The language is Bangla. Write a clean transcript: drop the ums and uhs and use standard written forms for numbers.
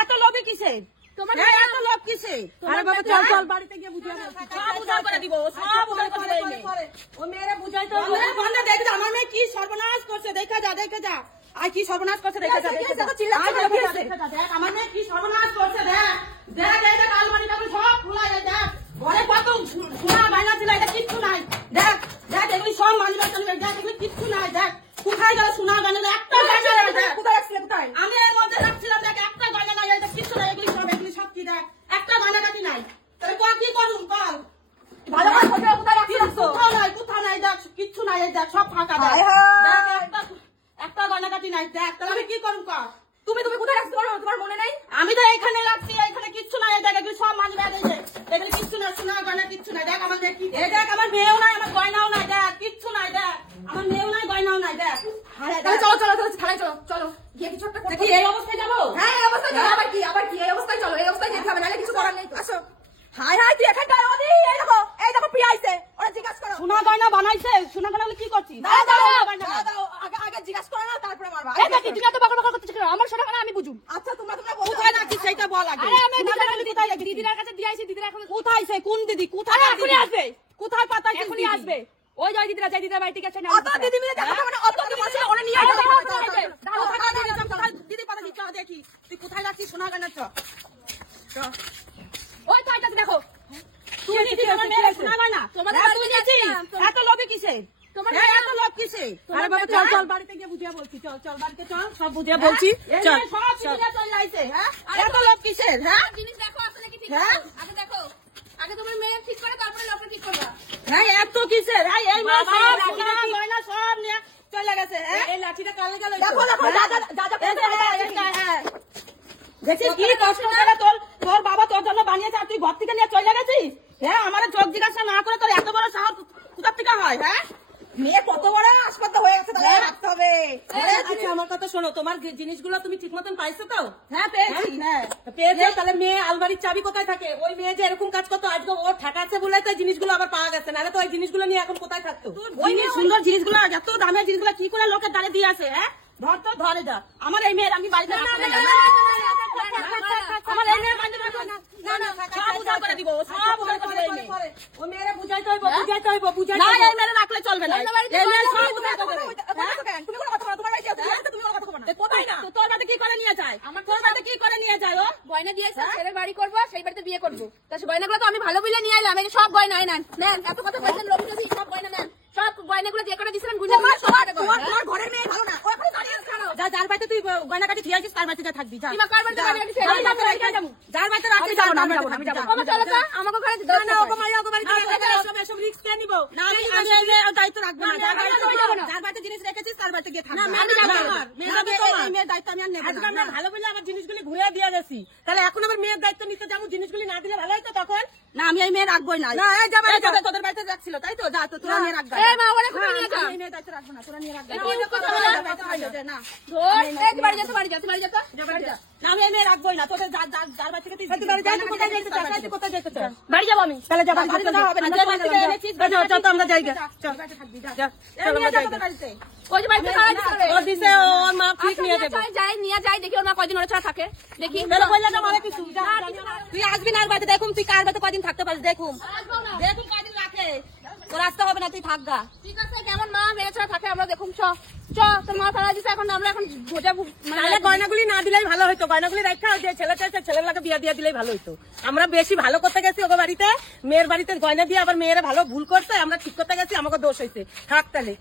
এত লোভে কিসে এত লোভ কিসে? আরে বাবা চল চল বাড়িতে গিয়ে বুঝিয়ে দিব। সব উধার করে দিব। ও মেয়েরা বুঝাইতে হবে। দেখে আমার মেয়ে কি সর্বনাশ করছে, দেখা যা দেখা যা। আর কি সর্বনাশ করছে দেখা যা দেখা যা। আমার মেয়ে কি সর্বনাশ করছে দেখ দেখ। এই যে আলমারিটা সব খোলা যায় দেখ। ঘরে কত সোনা বায়না ছিল, এটা কিচ্ছু নাই দেখ দেখ। এগুলি সব মানিব্যাগ টানিব্যাগ দেখ, এগুলি কিচ্ছু নাই দেখ। কোথায় গেল সোনা গয়না? একটা গয়না নাই। কোথায় রাখছিলে? কোথায়? আমি এর মধ্যে রাখছিলাম দেখ, একটা গয়না নাই। এটা কিচ্ছু নাই, এগুলি সব কি দেখ। একটা গয়না কাটি নাই। তাহলে কি করুন বল? ভালো করে খোঁজো, কোথায় রাখছিস? কোথাও নাই দেখ, কিচ্ছু নাই। এই দেখ সব ফাঁকা দেখ। একটা গয়না কাটি নাই দেখ। তাহলে আমি কি করুন কর? তুমি কোথায় রাখছো তোমার মনে নাই? আমি তো এখানে রাখছি, এখানে কিচ্ছু নাই। দেখ এগুলি সব মানিব্যাগ, এই যে এগুলি কিচ্ছু না, সোনা গয়না কিচ্ছু নাই। দেখ আমার দেখি, এই দেখ আমার মেয়েও নাই, আমার গয়নাও নাই। দেখ কিচ্ছু নাই দেখ, আমার মেয়েও নাই, গয়নাও নাই। দেখ চলো চলো চলো থানায় চলো চলো গিয়ে কিছু একটা দেখি। এই অবস্থায় যাবো? হ্যাঁ এই অবস্থায় যাবো। আবার কি এই অবস্থায় চলো, এই অবস্থায় যেতে হবে, নাহলে কিছু করার নেই। আসো। হাই হাই তুই এখানকার ওদি, এই দেখো প্রিয়া আইছে, ওরা জিজ্ঞাসা করো। সোনা গয়না বানাইছে? সোনা গয়না কি করছিস? দাও আগে জিজ্ঞাসা করো না, তারপরে মারবা। এই দেখি তুমি এত বকর বকর করতেছ কেন? আমার সোনা গয়না আমি বুঝুম। আচ্ছা তোমরা কোথায় রাখছিস সেটা বল আগে। আরে আমি কোথায় রাখছি? দিদির কাছে দিয়ে আইছি। দিদিরা এখন কোথায় আছে? কোন দিদি? কোথায়? এখনই আসবে। কোথায় পাতা? এখনই আসবে। ওই যাই দিদিরা, যাই দিদিরা বাড়িতে গেছে না। অত দিদি মিলে দেখো মানে অত কি বলছিল ওরে নিয়ে আসো। দিদি পাতা দিচ্ছ দেখি। তুই কোথায় রাখছিস সোনা গয়না? চ ওই তাইটা দেখো। তুই নিছিস আমার মেয়ে সোনা গয়না? তোমাদের বাড়িতে নিছিস? এত লোভে কিসে? এত লোভ কিসে? আরে বাবা চল চল বাড়িতে গিয়ে বুঝিয়ে বলছি। চল চল বাড়িতে চল, সব বুঝিয়ে বলছি। চল সব বুঝিয়ে চল যাইছে। হ্যাঁ এত লোভ কিসের? হ্যাঁ জিনিস দেখো আছে নাকি ঠিক আছে? আগে দেখো, আগে তোমার মেয়ে ঠিক করে তারপরে লোকটা ঠিক করবা। হ্যাঁ এত কিসের? হ্যাঁ এই মেয়ে সব সোনা গয়না সব নিয়ে চলে গেছে। হ্যাঁ এই লাঠিটা কালে গেল। দেখো দেখো হ্যাঁ দেখছিস কি কষ্ট করে তোর বাবা তোর জন্য বানিয়েছে, আর তুই ঘর থেকে নিয়ে চলে গেছিস। হ্যাঁ আমার চোখ জিজ্ঞাসা না করে তোর এত বড় সাহস কোথা থেকে হয়? হ্যাঁ মেয়ে কত বড় হাসপাতাল হয়ে গেছে, তাহলে রাখতে হবে। আচ্ছা আমার কথা শোনো, তোমার জিনিসগুলো তুমি ঠিক মতন পাইছো তো? হ্যাঁ পেয়েছি। হ্যাঁ পেয়েছো। তাহলে মেয়ে আলমারির চাবি কোথায় থাকে? ওই মেয়ে যে এরকম কাজ করতো আজকে ওর ঠেকাচ্ছে বলে তো জিনিসগুলো আবার পাওয়া গেছে, নাহলে তো ওই জিনিসগুলো নিয়ে এখন কোথায় থাকতো? ওই সুন্দর জিনিসগুলো, এত দামের জিনিসগুলো কি করে লোকের দ্বারে দিয়ে আসে? হ্যাঁ ধর তো ধরে যা। আমার এই মেয়ের আমি বাড়িতে আমার এই মেয়ের দিব। সব উধার করে দিব। ও মেয়েরা বুঝাইতে হইব, বুঝাইতে হইব, বুঝাইতে হইব। না এই মেয়েরা রাখলে চলবে না। এই মেয়ে সব উধার করে দেবে। তুমি কোনো কথা বলো, তোমার বাড়িতে তুমি কোনো কথা বলো না। কোথায় না? তোর বাড়িতে কি করে নিয়ে যায়? আমার তোর বাড়িতে কি করে নিয়ে যায়? ও গয়না দিয়েছে, ছেলের বাড়ি করবো, সেই বাড়িতে বিয়ে করবো। তা সে গয়নাগুলো তো আমি ভালো বলে নিয়ে এলাম। এই সব গয়না নেন নেন, এত কথা বলছেন লোক যদি সব গয়না নেন। সব গয়নাগুলো যে করে দিছিলেন গুণে তোমার ঘরের মেয়ে ভালো না। ওই করে দাঁড়িয়ে ছাড়ো। যা যার বাড়িতে তুই গয়না কাটি দিয়ে আসিস তার বাড়িতে থাকবি। যা তুমি কার বাড়িতে গয়না কাটি যার বাড়িতে রাখি যাব না। আমি যাব ও চলো তো আমাকে ঘরে দাও না। ওকে মারি ওকে বাড়িতে সব রিস্ক কে নিব না? আমি এই দায়িত্ব রাখবো না। যার বাড়িতে জিনিস রেখেছিস তার বাড়িতে গিয়ে থাকবি। না আমি যাব না। এই মেয়ের দায়িত্ব আমি আর নেব না। আজকে আমরা ভালো বলে আমার জিনিসগুলি ঘুরে দিয়ে গেছি, তাহলে এখন আবার মেয়ের দায়িত্ব নিতে যাবো। জিনিসগুলি না দিলে ভালো হতো তখন। না আমি এই মেয়ে রাখবোই না। না এই যাবে তোদের বাড়িতে রাখছিল তাই তো? যা তো তোরা নিয়ে রাখবি। এই মা ওরে খুলে নিয়ে যা। এই মেয়ে দায়িত্ব রাখবো না, তোরা নিয়ে রাখবি। না না ধর এই বাড়ি যা, বাড়ি যা, বাড়ি যা তো বাড়ি যা। না আমি এই মেয়ে রাখবোই না। তোদের যার বাড়ি থেকে তুই বাড়ি যা। তুই কোথায় যাইতে চাস? তুই কোথায় যাইতে চাস? বাড়ি যাব আমি। তাহলে যা বাড়ি যেতে হবে না। চল তো আমরা যাই গা। চল বাড়িতে থাকবি। যা যা চল আমরা যাই বাড়িতে। ওই যে বাড়িতে খাওয়া দিছে ও দিছে ওর মা ঠিক নিয়ে দেবে। যাই নিয়ে যাই দেখি ওর মা কয়দিন ওরা ছাড়া থাকে দেখি। বেলা কইলা না মারে কিছু। তুই আসবি না আর বাড়িতে। দেখুম তুই কার বাড়িতে কয়দিন থাকতে পারিস। দেখুম দেখুম কয়দিন রাখে। তোর আসতে হবে না, তুই থাকগা। ঠিক আছে কেমন মা মেয়ে ছাড়া থাকে আমরা দেখুম। চ চ তোর মা ছাড়া দিছে, এখন আমরা এখন বোঝাবো। মানে গয়নাগুলি না দিলেই ভালো হইতো। গয়নাগুলি রাখা যে ছেলে চাইছে ছেলের লাগে বিয়া দিয়ে দিলেই ভালো হইতো। আমরা বেশি ভালো করতে গেছি ওকে বাড়িতে, মেয়ের বাড়িতে গয়না দিয়ে আবার মেয়েরা ভালো ভুল করছে, আমরা ঠিক করতে গেছি, আমাকে দোষ হয়েছে। থাক তাহলে।